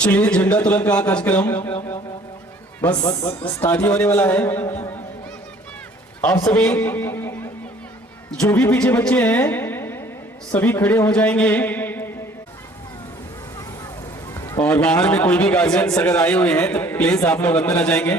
चलिए झंडा तोलन का कार्यक्रम बस स्टार्ट ही होने वाला है। आप सभी जो भी पीछे बच्चे हैं सभी खड़े हो जाएंगे और बाहर में कोई भी गार्जियंस अगर आए हुए हैं तो प्लीज आप लोग अंदर आ जाएंगे।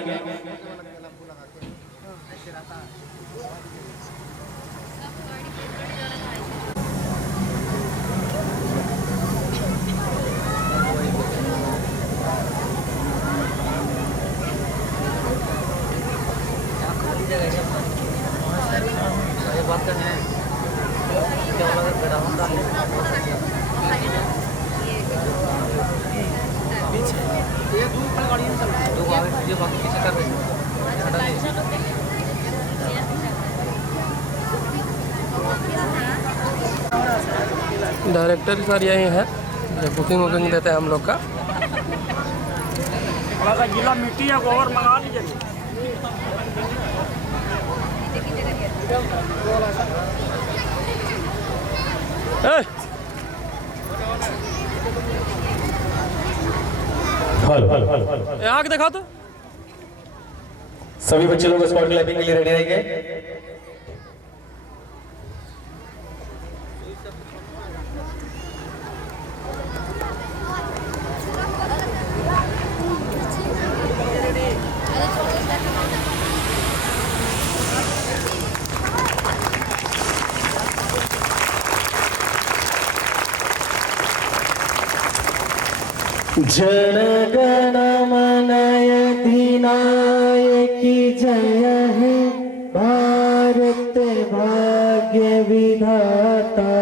डायरेक्टर सर यही है जो बुकिंग वुकिंग देते हैं हम लोग का। थोड़ा सा गीला मिट्टी या गोबर मंगा लीजिए। आग दिखा तो सभी बच्चे लोग स्पॉट क्लैपिंग के लिए रेडी रहेंगे। जन गण मन अधिनायकी जय हे भारत भाग्य विधाता।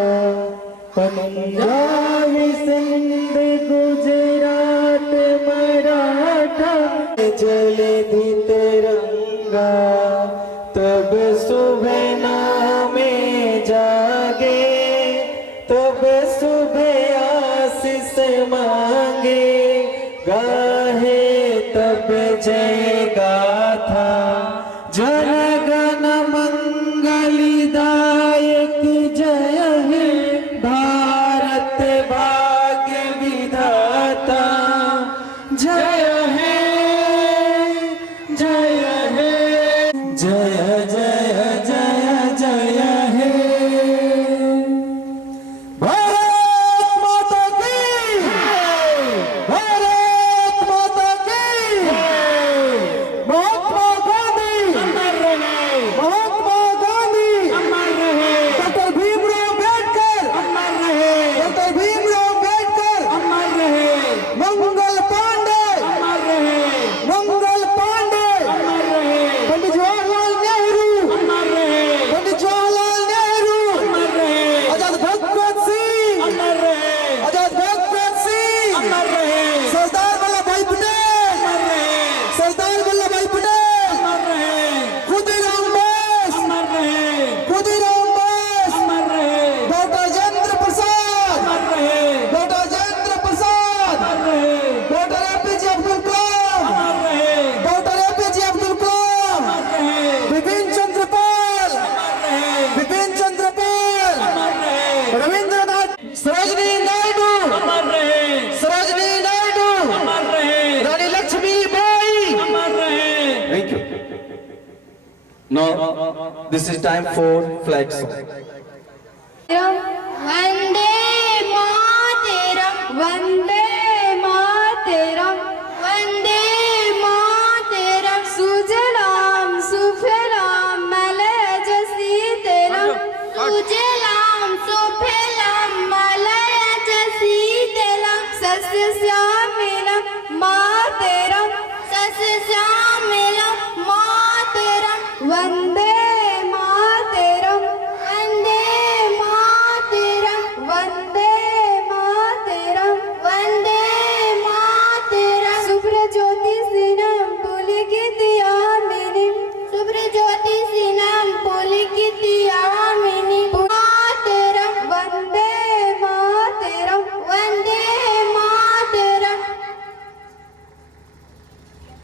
पंजाब सिंध गुजरात मराठा जलधि तिरंगा तब सुबह नामे जागे तब सुबह आशीष मांगे गाहे तब जय गाथा। जन गण मंगलदायक जय हे भारत भाग्य विधाता। जय हे जय हे जय जय जय जय हे। Now, this is time for flag song. Vande Mataram, Vande Mataram, Vande Mataram. Sujalam, Sufalam, Malaya Sitaram. Sujalam, Sufalam, Malaya Sitaram. Sasyasyamelam, Mataram, Sasyasyamelam, Mataram. Vande Mataram, Vande Mataram, Vande Mataram, Vande Mataram. Subrajyoti sinam pulikiti amini, Subrajyoti sinam pulikiti amini. Mataram, Vande Mataram, Vande Mataram.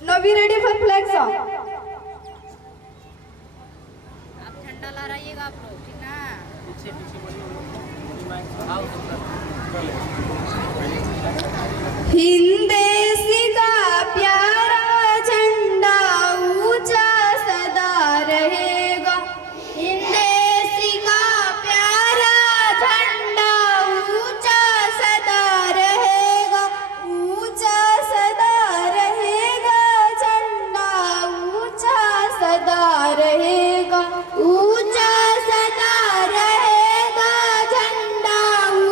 Now be ready. Hind देश का प्यारा झंडा ऊंचा सदा रहेगा। हिंद देश का प्यारा झंडा ऊंचा सदा रहेगा। ऊंचा सदा रहेगा झंडा ऊंचा सदा रहेगा। ऊंचा सदा रहेगा झंडा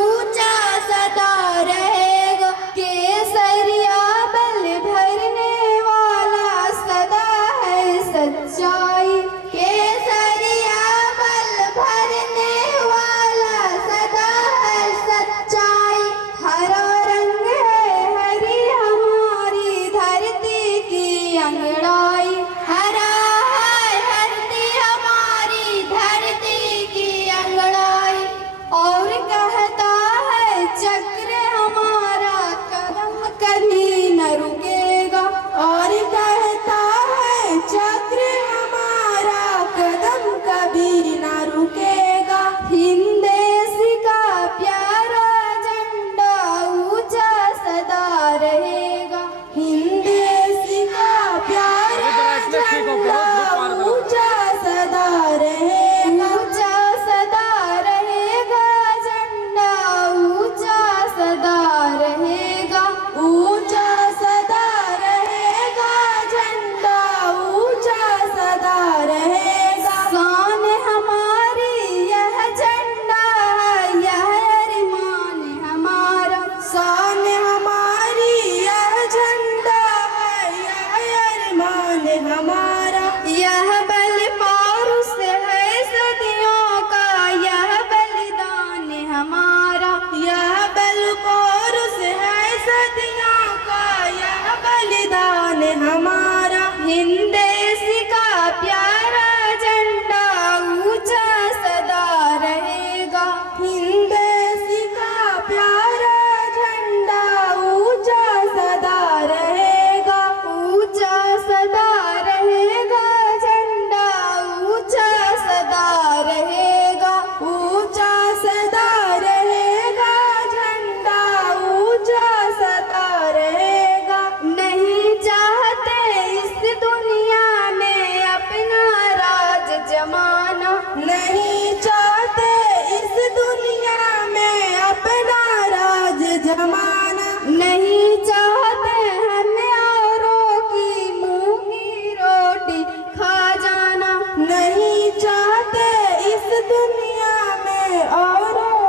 ऊंचा सदा रहेगा। केसरिया बल भरने वाला सदा है सच्चाई। केसरिया बल भरने वाला सदा है सच्चाई। हरा रंग है हरी हमारी धरती की अंगड़ाई। हरा है हरती हमारी धरती की अंगड़ाई। और कहता है चक्र हमारा कदम कभी न रुकेगा। और कहता है चक्र हमारा कदम कभी न रुकेगा। हिंद देश का प्यारा झंडा ऊंचा सदा रहेगा। हिंद देश का प्यारा झंडा ऊंचा सदा रहेगा। ऊंचा सदा रहेगा झंडा ऊंचा सदा रहेगा। ऊंचा सदा रहेगा झंडा ऊंचा सदा रहेगा। शान हमारी यह झंडा है यह अरमान हमारा। शान हमारी यह झंडा है यह अरमान हमारा। यह बल पौरुष है सदियों का यह बलिदान हमारा। यह बल पौरुष है सदियों का यह बलिदान हमारा। हिंद देश का प्यारा झंडा ऊंचा सदा रहेगा। हिंद देश का प्यारा झंडा ऊंचा सदा रहेगा। ऊंचा सदा रहेगा झंडा ऊंचा सदा रहेगा। ऊंचा सदा रहेगा झंडा ऊंचा सदा रहेगा। नहीं चाहते इस दुनिया में अपना राज जमाना। नहीं चाहते इस दुनिया में अपना राज जमाना। नहीं चाहते हम औरों की मुंह की रोटी खा जाना। नहीं चाहते इस दुनिया में औरों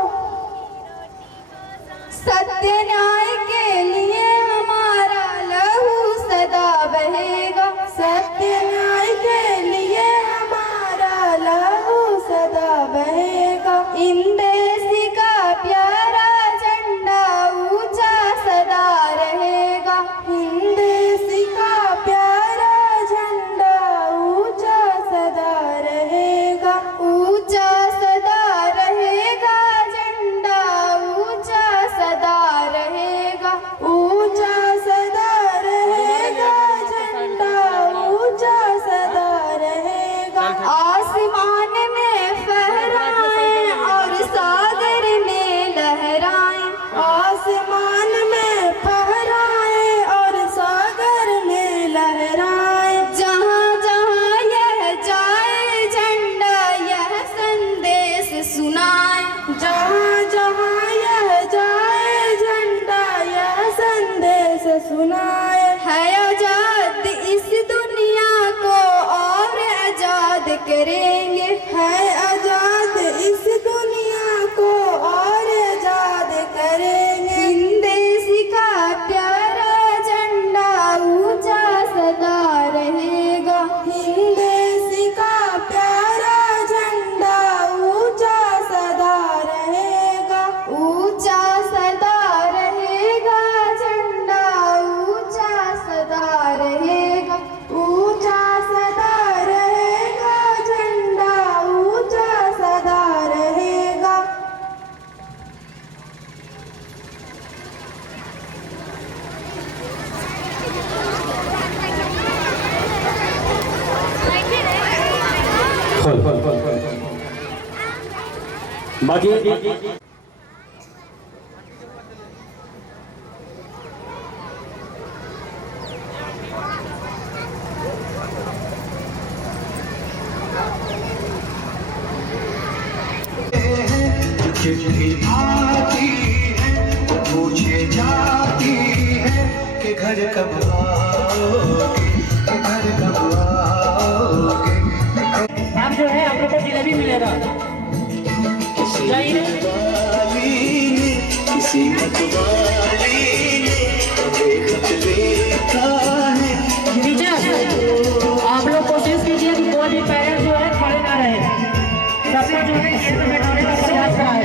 सत्य न्याय के लिए हमारा लहू सदा बहेगा। सत्य न्याय के लिए हमारा लहू सदा बहेगा। हिंद देश का प्यारा झंडा ऊंचा सदा रहेगा। हिंद देश का प्यारा झंडा ऊंचा सदा रहेगा। ऊंचा सदा रहेगा झंडा ऊंचा सदा रहेगा। ऊंचा सदा रहेगा झंडा ऊंचा सदा रहेगा। आसमान में फहराएं और सागर में लहराएं। आसमान में फहराएं और सागर में लहराएं। जहाँ जहाँ यह जाए झंडा यह संदेश सुनाए। जहाँ जहाँ यह जाए झंडा यह संदेश सुनाए। है आजाद इस दुनिया को और आजाद करेंगे। है आजाद इस दुनिया को और आजाद करेंगे। हिंद देश का प्यारा झंडा ऊंचा सदा रहेगा। हिंद देश का प्यारा झंडा ऊंचा सदा रहेगा। ऊंचा सदा रहेगा झंडा ऊंचा सदा रहेगा। ऊंचा सदा रहेगा झंडा ऊंचा सदा रहेगा। बाकी पूछे जाती है कि घर कब आओगे, घर कब आओगे। आप जो है आप लोग को जिलेबी मिलेगा। किसी मतवाली ने, किसी मतवाली ने खत लिखा है। टीचर आप लोग कोशिश कीजिए कि कोई भी पेरेंट्स जो है खड़े ना रहे, सबको जो है गेट में बैठाने का प्रयास करा है।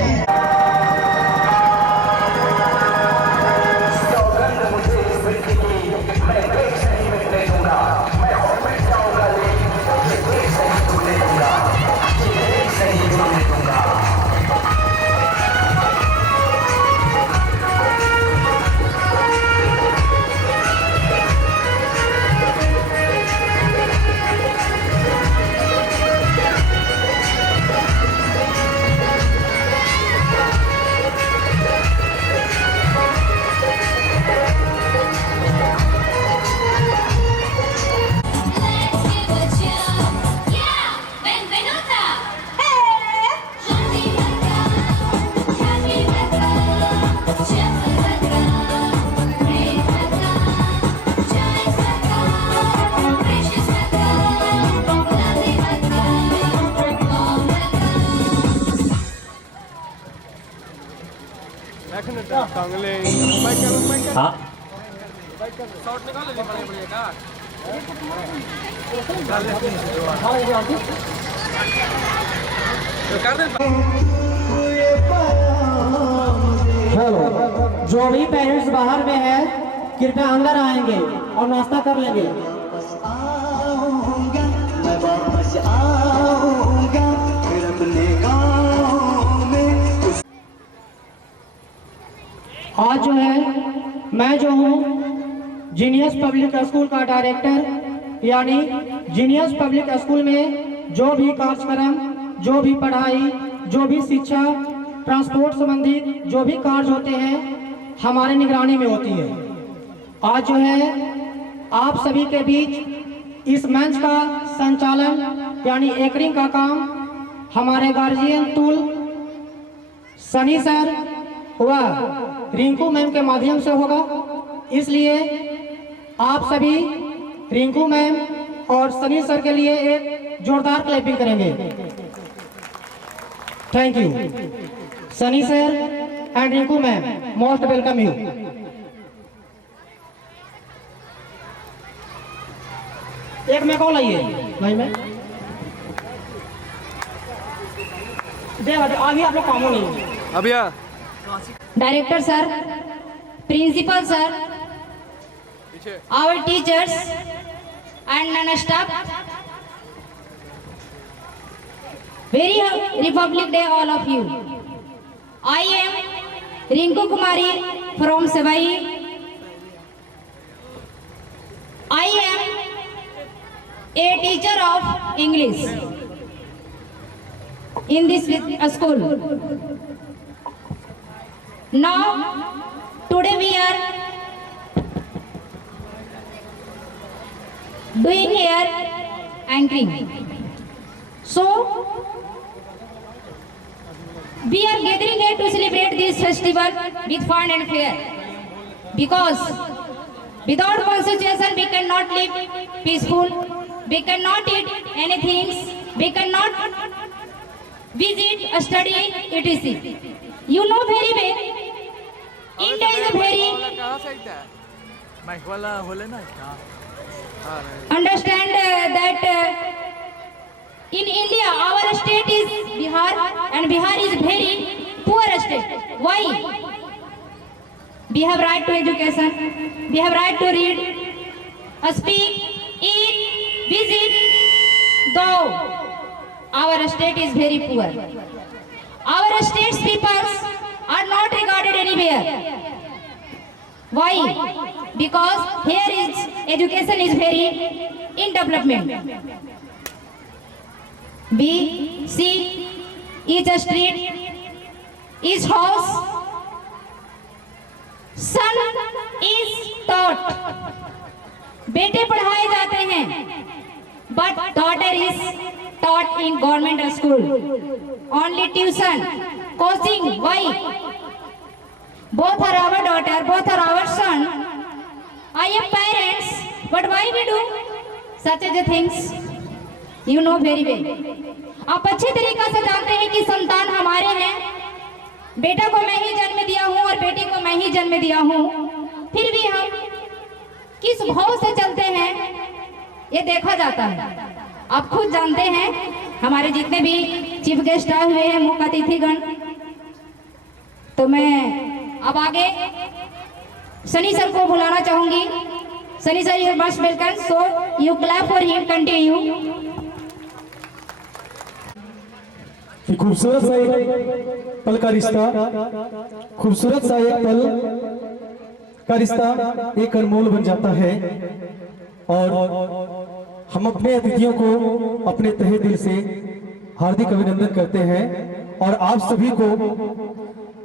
हाँ हेलो, जो भी पेरेंट्स बाहर में है कृपया अंदर आएंगे और नाश्ता कर लेंगे। आऊंगा मैं वापस आऊंगा फिर अपने गाँव में। आज जो है मैं जो हूँ जीनियस पब्लिक स्कूल का डायरेक्टर, यानी जीनियस पब्लिक स्कूल में जो भी कार्यक्रम, जो भी पढ़ाई, जो भी शिक्षा, ट्रांसपोर्ट संबंधित जो भी कार्य होते हैं हमारे निगरानी में होती है। आज जो है आप सभी के बीच इस मंच का संचालन यानी एंकरिंग का काम हमारे गार्जियन तुल सनी सर व रिंकू मैम के माध्यम से होगा, इसलिए आप सभी रिंकू मैम और सनी सर के लिए एक जोरदार क्लैपिंग करेंगे। Thank you Sunny sir and Rinku ma'am, most welcome you. एक में कॉल आइए भाई में आगे आप लोग काम नहीं अभिया Director sir, Principal sir, our teachers and non-staff, very Republic Day all of you. I am Rinku Kumari from Savai. I am a teacher of English in this school. Now, today we are doing here anchoring. So, we are gathering here to celebrate this festival with fun and fair. Because without concentration we cannot live peaceful, we cannot eat anything, we cannot visit, study, etc. You know very well, India is a very understand that in India our state is Bihar and Bihar is very poor state. Why? We have right to education, we have right to read, speak, eat, visit, though our state is very poor. Our state's people are not regarded anywhere. Why? Because here is education is very in development. We see each street, each house, son is taught. बेटे पढ़ाए जाते हैं, but daughter is taught in government school. Only tuition, coaching. Why? both are our daughter, both are our son. I am parents, but why we do such a things? You know very well. आप अच्छे तरीका से जानते हैं कि संतान हमारे हैं, बेटा को मैं ही जन्म दिया हूँ और बेटी को मैं ही जन्म दिया हूँ, फिर भी हम किस भाव से चलते हैं ये देखा जाता है। आप खुद जानते हैं, हमारे जितने भी चीफ गेस्ट आए हुए हैं, मुख्य अतिथिगण, तो मैं अब आगे सनी सर को बुलाना चाहूंगी। Sunny sir, you must welcome, so you clap for him, continue. खूबसूरत सा एक पल का रिश्ता, खूबसूरत सा एक पल का रिश्ता एक अनमोल बन जाता है। और हम अपने अतिथियों को अपने तहे दिल से हार्दिक अभिनंदन करते हैं और आप सभी को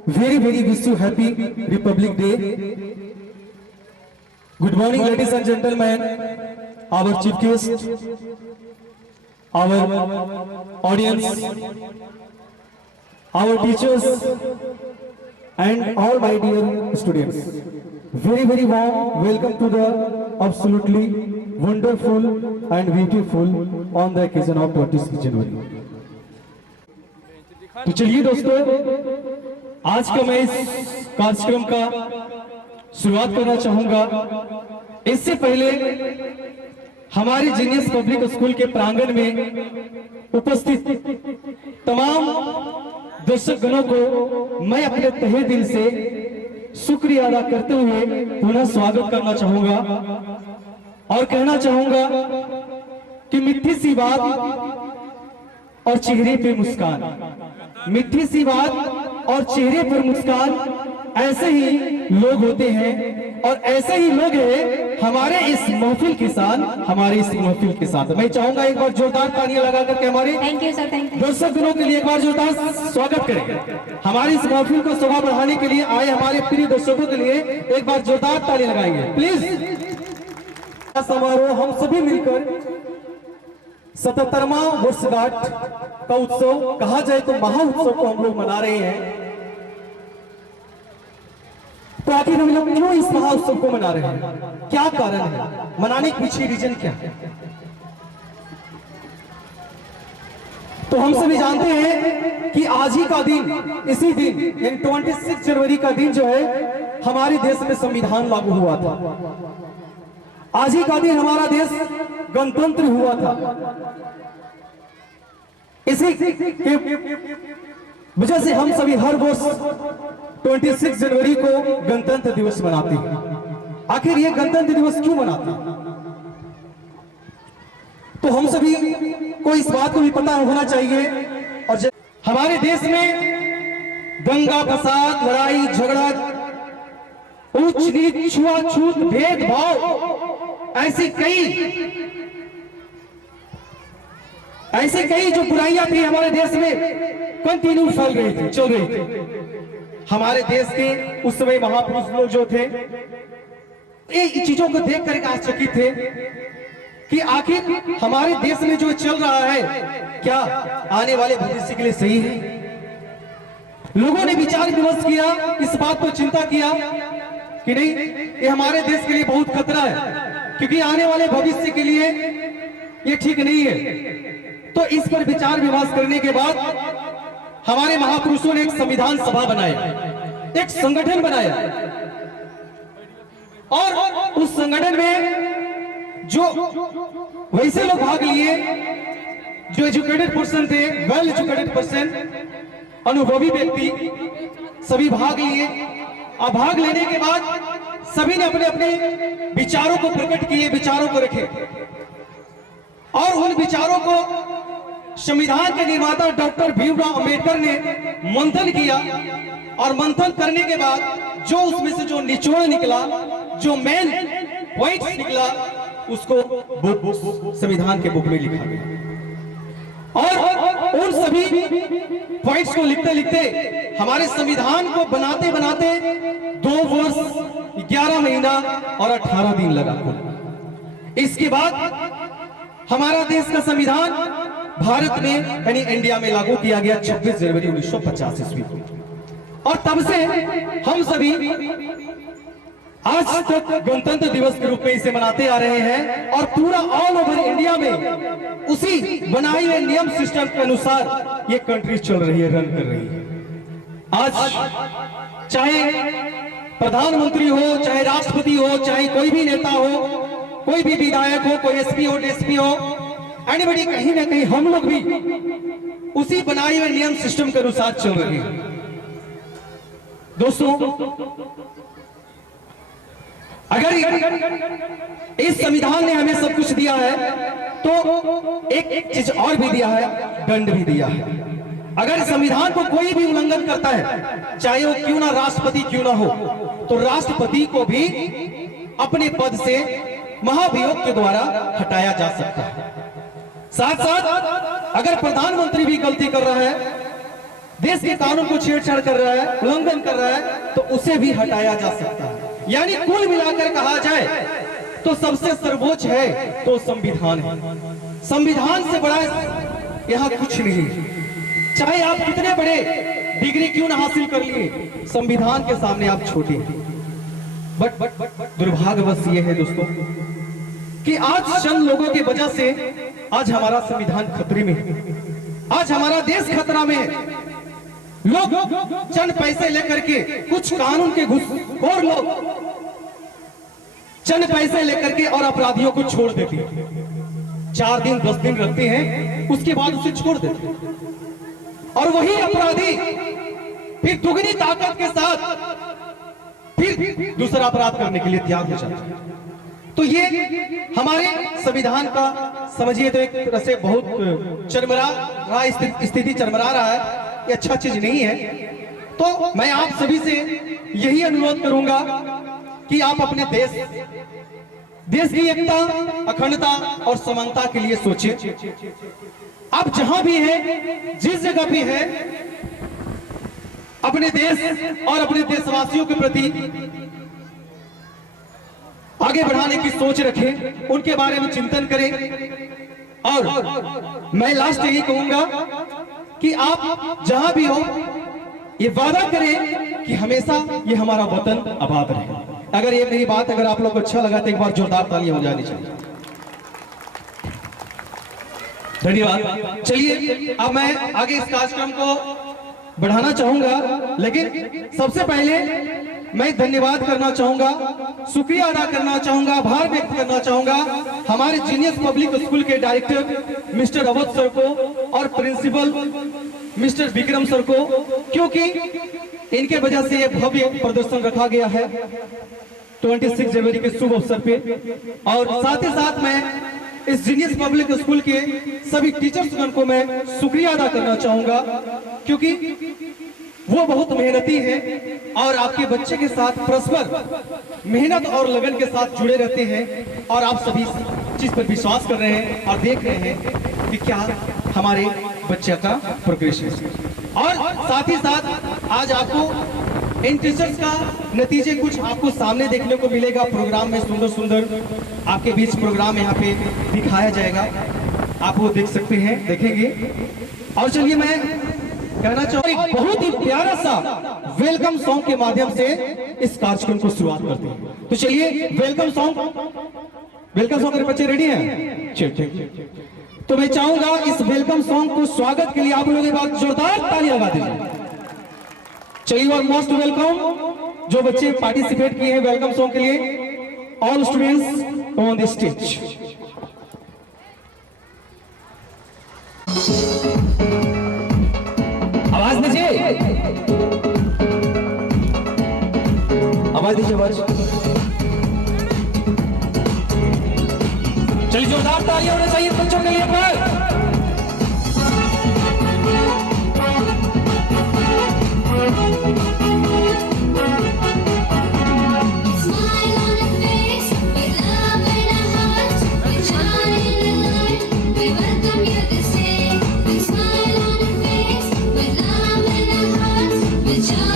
very very wish you happy republic day. Good morning ladies and gentleman, our chief guest, our audience, our teachers and all my dear students, very very warm welcome to the absolutely wonderful and beautiful on the occasion of 26 January। तो चलिए दोस्तों, आज का मैं इस कार्यक्रम का शुरुआत करना चाहूंगा। इससे पहले हमारे जीनियस पब्लिक स्कूल के प्रांगण में उपस्थित तमाम दर्शक गणों को मैं अपने तहे दिल से शुक्रिया अदा करते हुए पुनः स्वागत करना चाहूंगा और कहना चाहूंगा कि मिठी सी बात और चेहरे पे मुस्कान, मिठी सी बात और चेहरे पर मुस्कान, ऐसे ही लोग होते हैं और ऐसे ही लोग हैं हमारे इस महफिल के साथ, हमारे इस महफिल के साथ। मैं चाहूंगा एक बार जोरदार तालियां लगा करके हमारे दर्शक दिनों के लिए एक बार जोरदार स्वागत करें। हमारी इस महफिल को शोभा बढ़ाने के लिए आए हमारे प्रिय दर्शकों के लिए एक बार जोरदार ताली लगाएंगे प्लीज। समारोह हम सभी मिलकर 77वां वर्षगांठ का उत्सव, कहा जाए तो महा उत्सव को हम लोग मना रहे हैं। तो आखिर हम लोग क्यों इस महा उत्सव को मना रहे हैं, क्या कारण है, मनाने के पीछे रीजन क्या है? तो हम सभी जानते हैं कि आज ही का दिन, इसी दिन यानी 26 जनवरी का दिन जो है हमारे देश में संविधान लागू हुआ था। आज ही का दिन हमारा देश गणतंत्र हुआ था। इसी के वजह से हम सभी हर वर्ष 26 जनवरी को गणतंत्र दिवस मनाते हैं। आखिर ये गणतंत्र दिवस क्यों मनाते हैं? तो हम सभी को इस बात को भी पता होना चाहिए। और हमारे देश में दंगा फसाद, लड़ाई झगड़ा, उच्च नीच, छुआछूत, भेदभाव, ऐसी कई जो बुराइयां थी हमारे देश में कंटिन्यू फैल रही थी, चल रही थी। हमारे देश के उस समय महापुरुष लोग जो थे ये चीजों को देख कर आश्चर्यचकित थे कि आखिर हमारे देश में जो चल रहा है क्या आने वाले भविष्य के लिए सही है। लोगों ने विचार विमर्श किया, इस बात को चिंता किया कि नहीं, ये हमारे देश के लिए बहुत खतरा है, क्योंकि आने वाले भविष्य के लिए ये ठीक नहीं है। तो इस पर विचार विमर्श करने के बाद हमारे महापुरुषों ने एक संविधान सभा बनाया, एक संगठन बनाया और उस संगठन में जो वैसे लोग भाग लिए जो एजुकेटेड पर्सन थे, वेल एजुकेटेड पर्सन, अनुभवी व्यक्ति, सभी भाग लिए। और भाग लेने के बाद सभी ने अपने अपने विचारों को प्रकट किए, विचारों को रखे और उन विचारों को संविधान के निर्माता डॉक्टर भीमराव अंबेडकर ने मंथन किया और मंथन करने के बाद जो उसमें से जो निचोड़ निकला, जो मेन पॉइंट्स निकला, उसको संविधान के बुक में लिखा गया। और उन सभी पॉइंट्स को लिखते लिखते हमारे संविधान को बनाते बनाते 2 वर्ष 11 महीना और 18 दिन लगा। इसके बाद हमारा देश का संविधान भारत में यानी इंडिया में लागू किया गया 26 जनवरी 1950 ईस्वी को। और तब से हम सभी आज तक गणतंत्र दिवस के रूप में इसे मनाते आ रहे हैं और पूरा ऑल ओवर इंडिया में उसी बनाए हुए नियम सिस्टम के अनुसार ये कंट्री चल रही है, रन कर रही है। आज चाहे प्रधानमंत्री हो, चाहे राष्ट्रपति हो, चाहे कोई भी नेता हो, कोई भी विधायक हो, कोई एसपी हो, डीएसपी हो, एनीबॉडी, कहीं ना कहीं हम लोग भी उसी बनाए हुए नियम सिस्टम के अनुसार चल रहे हैं। दोस्तों, अगर इस संविधान ने हमें सब कुछ दिया है तो एक चीज और भी दिया है, दंड भी दिया है। अगर संविधान को कोई भी उल्लंघन करता है, चाहे वो क्यों ना राष्ट्रपति क्यों ना हो, तो राष्ट्रपति को भी अपने पद से महाभियोग के द्वारा हटाया जा सकता है। साथ साथ अगर प्रधानमंत्री भी गलती कर रहा है, देश के कानून को छेड़छाड़ कर रहा है, उल्लंघन कर रहा है, तो उसे भी हटाया जा सकता है। यानी कुल मिलाकर कहा जाए तो सबसे सर्वोच्च है तो संविधान है। संविधान से बड़ा यहाँ कुछ नहीं है। चाहे आप कितने बड़े डिग्री क्यों ना हासिल कर लिए, संविधान के सामने आप छोटे हैं। बट दुर्भाग्यवश ये है दोस्तों कि आज चंद लोगों की वजह से आज हमारा संविधान खतरे में है, आज हमारा देश खतरा में है। लोग चंद पैसे लेकर के, कुछ कानून के घुसखोर लोग चंद पैसे लेकर के और अपराधियों को छोड़ देते हैं। 4 दिन 10 दिन रखते हैं, उसके बाद उसे छोड़ देते हैं और वही अपराधी फिर दुगनी ताकत के साथ फिर दूसरा अपराध करने के लिए तैयार हो जाता है। तो ये हमारे संविधान का समझिए तो एक तरह से बहुत चरमरा रहा, स्थिति चरमरा रहा है। ये अच्छा चीज नहीं है। तो मैं आप सभी से यही अनुरोध करूंगा कि आप अपने देश की एकता, अखंडता और समानता के लिए सोचें। आप जहां भी हैं, जिस जगह भी हैं, अपने देश और अपने देशवासियों के प्रति आगे बढ़ाने की सोच रखें, उनके बारे में चिंतन करें। और मैं लास्ट यही कहूंगा कि आप जहां भी हो, ये वादा करें कि हमेशा ये हमारा वतन आबाद रहे। अगर ये मेरी बात अगर आप लोग को अच्छा लगा तो एक बार जोरदार तालियां हो जानी चाहिए। धन्यवाद। चलिए अब मैं आगे इस कार्यक्रम को बढ़ाना चाहूंगा, लेकिन सबसे पहले मैं धन्यवाद करना चाहूंगा, शुक्रिया अदा करना चाहूंगा, आभार व्यक्त करना चाहूंगा हमारे जीनियस पब्लिक स्कूल के डायरेक्टर मिस्टर अवध सर को और प्रिंसिपल मिस्टर विक्रम सर को, क्योंकि इनके वजह से ये भव्य प्रदर्शन रखा गया है 26 जनवरी के शुभ अवसर पे। और साथ ही साथ मैं इस जीनियस पब्लिक स्कूल के सभी टीचर्स को मैं शुक्रिया अदा करना चाहूंगा, क्योंकि वो बहुत मेहनती है और आपके बच्चे के साथ परस्पर मेहनत और लगन के साथ जुड़े रहते हैं और आप सभी चीज पर विश्वास कर रहे हैं और देख रहे हैं कि क्या हमारे बच्चे का प्रोग्रेस है। और साथ ही साथ आज आपको इन टीचर्स का नतीजे कुछ आपको सामने देखने को मिलेगा। प्रोग्राम में सुंदर सुंदर आपके बीच प्रोग्राम यहाँ पे दिखाया जाएगा, आप वो देख सकते हैं, देखेंगे। और चलिए मैं कहना चाहूंगा बहुत ही प्यारा सा वेलकम सॉन्ग के माध्यम से इस कार्यक्रम को शुरुआत करते हैं। तो चलिए वेलकम सॉन्ग मेरे बच्चे रेडी हैं? ठीक। तो मैं चाहूंगा इस वेलकम सॉन्ग को स्वागत के लिए आप लोग एक बार जोरदार ताली लगा दीजिए। चलिए और मोस्ट वेलकम जो बच्चे पार्टिसिपेट किए हैं वेलकम सॉन्ग के लिए, all students on the stage. आवाज दीजिए, आवाज दीजिए, आवाज। चलिए जोरदार तालियां होनी चाहिए बच्चों के लिए पर। Yeah.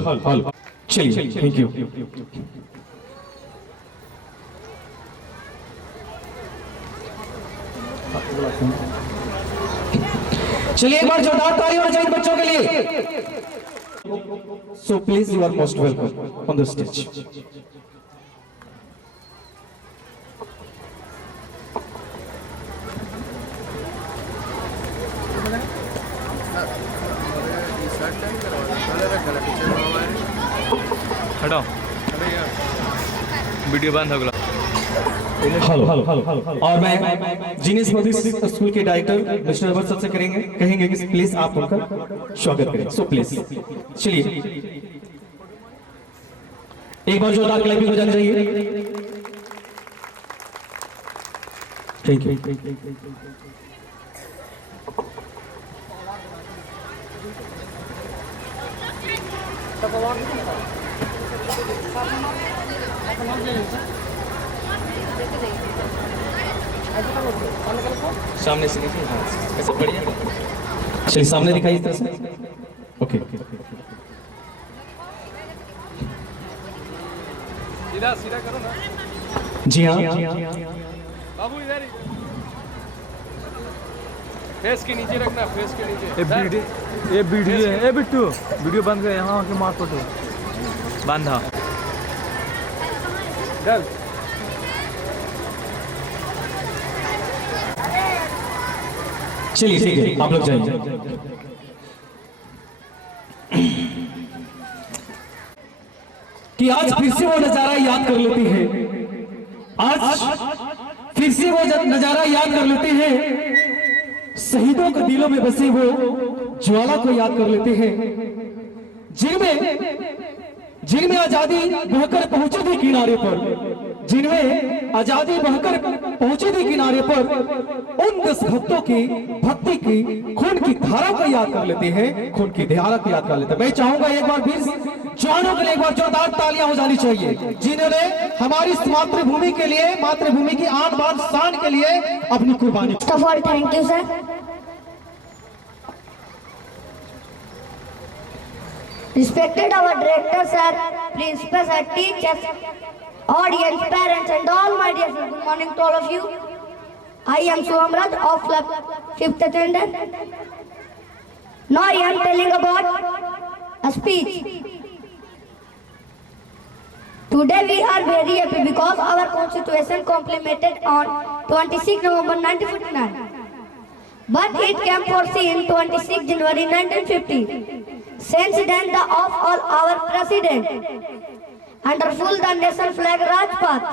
हॉल चलिए, थैंक यू। चलिए एक बार जोरदार ताली होनी चाहिए बच्चों के लिए। So please you are most welcome on the stage. हटो, वीडियो बंद हो गया। हेलो और मैं जीनियस पब्लिक स्कूल के डायरेक्टर मिस्टर अबर सर से कहेंगे कि प्लीज आप उनका स्वागत करें। सो प्लीज चलिए एक बार जोरदार क्लैपिंग हो जानी चाहिए। Thank you. सामने से देखिए, हाँ ऐसे बढ़िया। चलिए सामने दिखाइए इस तरह से। ओके सीधा सीधा करो ना। जी हाँ, बाबू इधर ही, फेस के नीचे रखना, फेस के नीचे। ये वीडियो है, ए बिट्टू वीडियो बंद कर, यहाँ के मार फोटो बांधा चल। चलिए ठीक है, आप लोग जाइए। कि आज फिर से वो नजारा याद कर लेते हैं, आज फिर से वो नजारा याद कर लेते हैं, शहीदों के दिलों में बसे वो ज्वाला को याद कर लेते हैं, जिनमें आजादी बहकर पहुंचे थे किनारे पर, जिनमें आजादी बहकर पहुंचे थे किनारे पर, उन देशभक्तों की भक्ति की खून की धारा को याद कर लेते हैं, खून की धारा को याद कर लेते हैं। मैं चाहूंगा एक बार फिर जवानों के लिए एक बार जोरदार तालियां हो जानी चाहिए, जिन्होंने हमारी इस मातृभूमि के लिए, मातृभूमि की आन बान शान के लिए अपनी कुर्बानी। First of all, thank you, sir. Respected our director, sir, principals, sir, teachers, audience, parents, and all my dear friends. Good morning to all of you. I am Suamrat of 5th attendant. Now I am telling about a speech. Today we are very happy because our constitution completed on 26 November 1949. But it came foreseen 26 January 1950. Since then, the of all our president under full the national flag Rajpath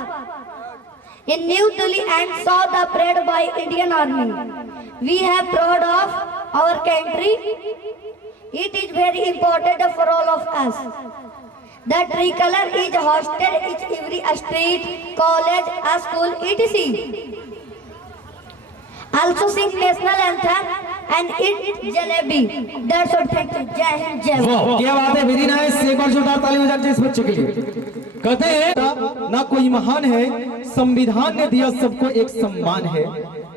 in New Delhi and saw the parade by Indian Army. We have proud of our country. It is very important for all of us. The tricolor is hosted in every street, college, school, etc. Also sing national anthem and eat jalebi. That's all. Thank you. Jai Hind, Jai Bharat. वाह, क्या बात है, very nice. एक बार जोरदार ताली हो जानी चाहिए इस बच्चे के लिए। कहते हैं ना कोई महान है, संविधान ने दिया सबको एक सम्मान है।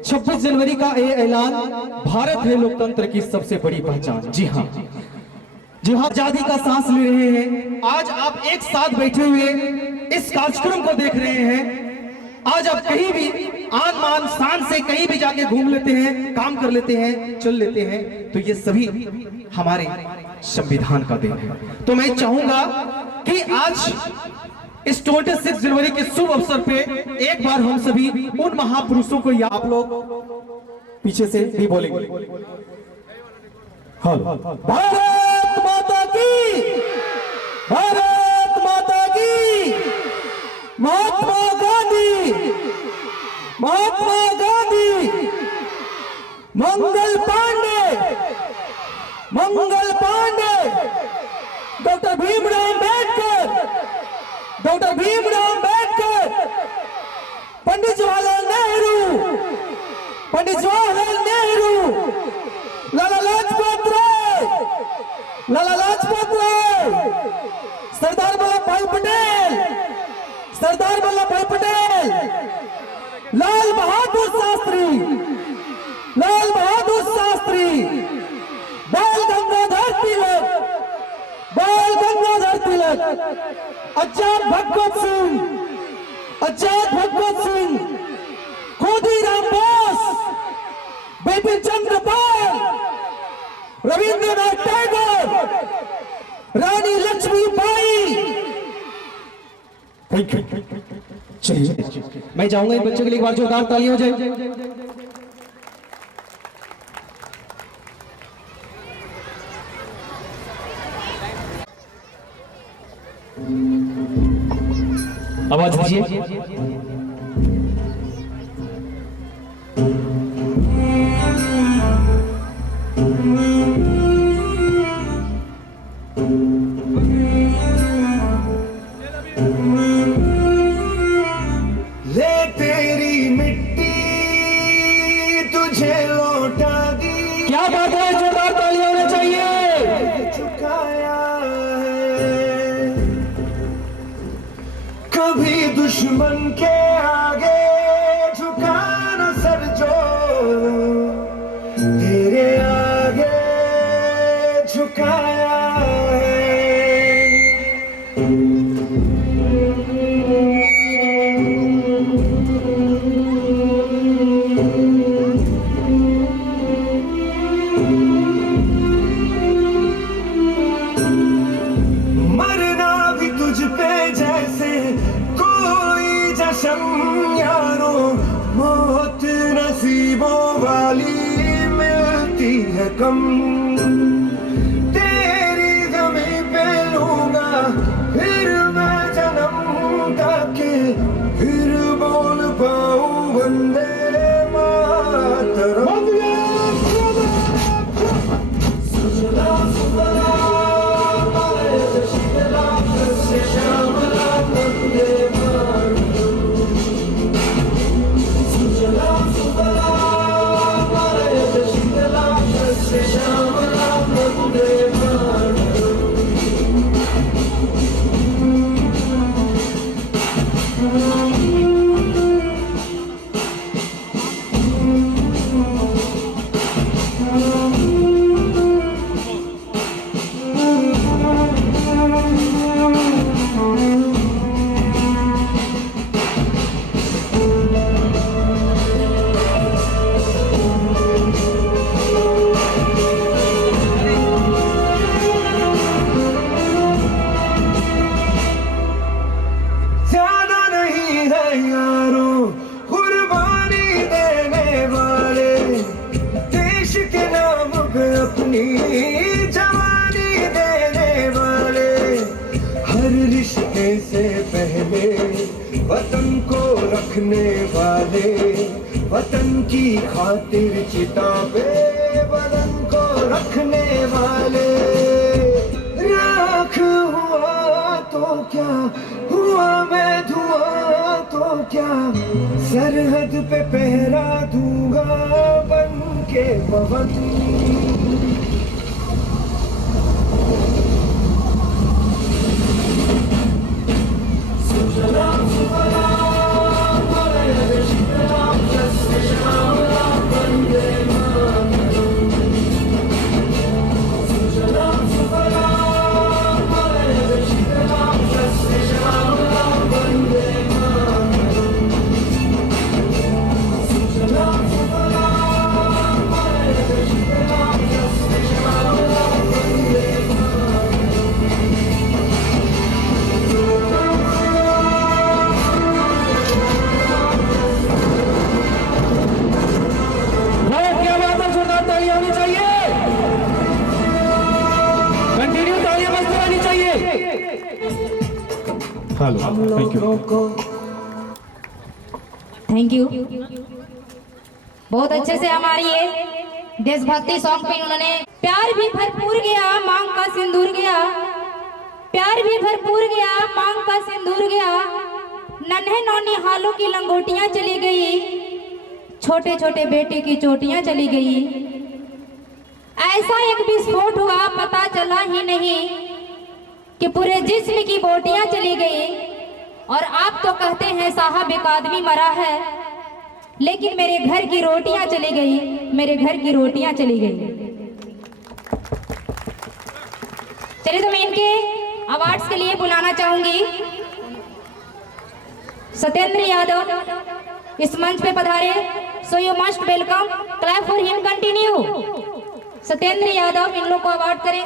26 जनवरी का ये ऐलान, भारत है लोकतंत्र की सबसे बड़ी पहचान। जी हाँ, आजादी का सांस ले रहे हैं। आज आप एक साथ बैठे हुए इस कार्यक्रम को देख रहे हैं। आज आप कहीं भी आन मान शान से कहीं भी जाके घूम लेते हैं, काम कर लेते हैं, चल लेते हैं, तो ये सभी हमारे संविधान का देन है। तो मैं चाहूंगा कि आज इस 26 जनवरी के शुभ अवसर पे एक बार हम सभी उन महापुरुषों को याद, आप लोग पीछे से भी बोलेंगे। भारत माता की, भारत माता की, महात्मा गांधी, महात्मा गांधी, मंगल पांडे, मंगल पांडे, डॉक्टर भीमराव अंबेडकर, डॉक्टर भीमराव अंबेडकर, पंडित जवाहरलाल नेहरू, पंडित जवाहरलाल नेहरू, लाला लाजपत राय, लाला लाजपत राय, सरदार वल्लभ भाई पटेल, सरदार वल्लभ भाई पटेल, लाल बहादुर शास्त्री, लाल बहादुर शास्त्री, बाल गंगाधर तिलक, बाल गंगाधर आजाद भगत सिंह, आजाद भगत सिंह, खुदीराम बोस, बिपिन चंद्र पाल, रविंद्रनाथ टैगोर, रानी लक्ष्मीबाई। Thank you. चलिए मैं चाहूंगा इन बच्चों के लिए एक बार जोरदार तालियां हो जाए। आवाज दीजिए। ले तेरी मिट्टी तुझे लौटा दी। क्या बात है, जोरदार तालियां होनी चाहिए। चुकाया है कभी दुश्मन के आगे झुका न सर जो तेरे आगे झुकाया है। मरना भी तुझ पे जैसे कोई जश्न यारो, मौत नसीबों वाली मिलती है कम। तेरी ज़मीं पे लूंगा फिर मैं जन्म, ताकि फिर बोल पाऊं वंदे मातरम। ज्यादा नहीं है यारो कुर्बानी देने वाले, देश के नाम पे अपनी जवानी देने वाले। हर रिश्ते से पहले वतन को रखने वाले, वतन की खातिर चिता पे बदन को रखने वाले। राख हुआ तो क्या हुआ, मैं धुआं तो क्या, सरहद पे पहरा दूंगा बन के पवन। Thank you. बहुत अच्छे से हमारी ये देशभक्ति सॉन्ग पे उन्होंने प्यार भी भरपूर गया मांग का सिंदूर गया, प्यार भी भरपूर गया मांग का सिंदूर गया, नन्हे नौनी हालों की लंगोटियां चली गई, छोटे छोटे बेटे की चोटियां चली गई। ऐसा एक विस्फोट हुआ पता चला ही नहीं कि पूरे जिस्म की बोटियां चली गई। और आप तो कहते हैं साहब एक आदमी मरा है, लेकिन मेरे घर की रोटियां चली गई, मेरे घर की रोटियां चली गई। चलिए तो मैं इनके अवार्ड्स के लिए बुलाना चाहूंगी सत्येंद्र यादव इस मंच पे पधारे। So you must welcome, clap for him, continue. Satyendra Yadav इन लोग को अवार्ड करें।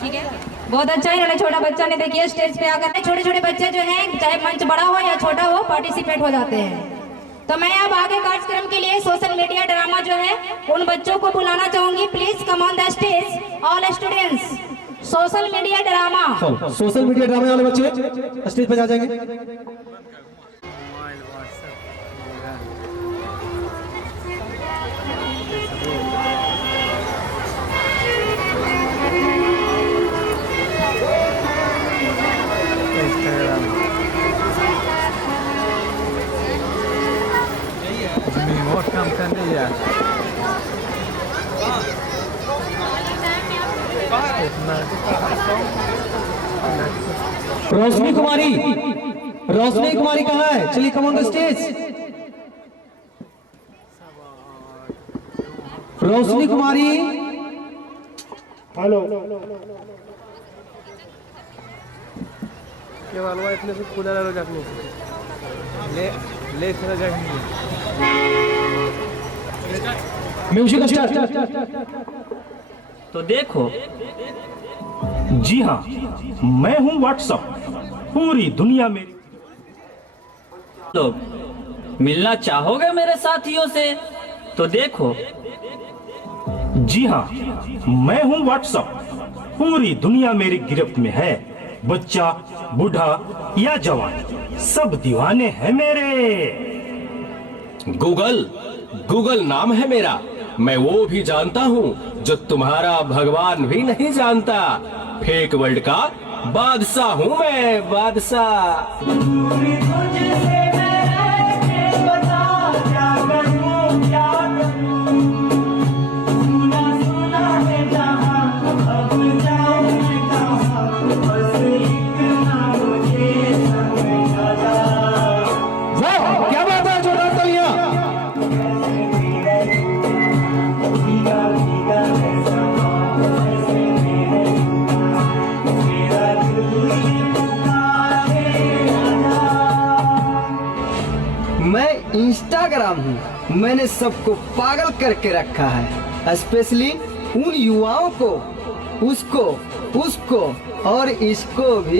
ठीक है, बहुत अच्छा इन्होंने, छोटा बच्चा ने देखिए स्टेज पे आकर, छोटे छोटे बच्चे जो हैं चाहे मंच बड़ा हो या छोटा हो पार्टिसिपेट हो जाते हैं। तो मैं अब आगे कार्यक्रम के लिए सोशल मीडिया ड्रामा जो है उन बच्चों को बुलाना चाहूंगी। Please come on the stage all students. Social media drama, social media ड्रामे वाले बच्चे स्टेज पे जा जाएंगे। बहुत काम करने यार। रोशनी कुमारी, रोशनी कुमारी कहाँ है? चलिए come on the stage. Roshni Kumari, hello. केवल इतने से खुदा लो जाने ले चला जाएंगे। Music start. तो देखो, जी हाँ, मैं हूँ व्हाट्सएप, पूरी दुनिया में। लोग मिलना चाहोगे मेरे साथियों से? तो देखो, जी हाँ, मैं हूँ व्हाट्सएप, पूरी दुनिया मेरी गिरफ्त में है। बच्चा, बूढ़ा या जवान, सब दीवाने हैं मेरे। गूगल नाम है मेरा, मैं वो भी जानता हूँ जो तुम्हारा भगवान भी नहीं जानता। फेक वर्ल्ड का बादशाह हूँ मैं, बादशाह। मैं इंस्टाग्राम हूँ, मैंने सबको पागल करके रखा है, स्पेशली उन युवाओं को, उसको और इसको भी।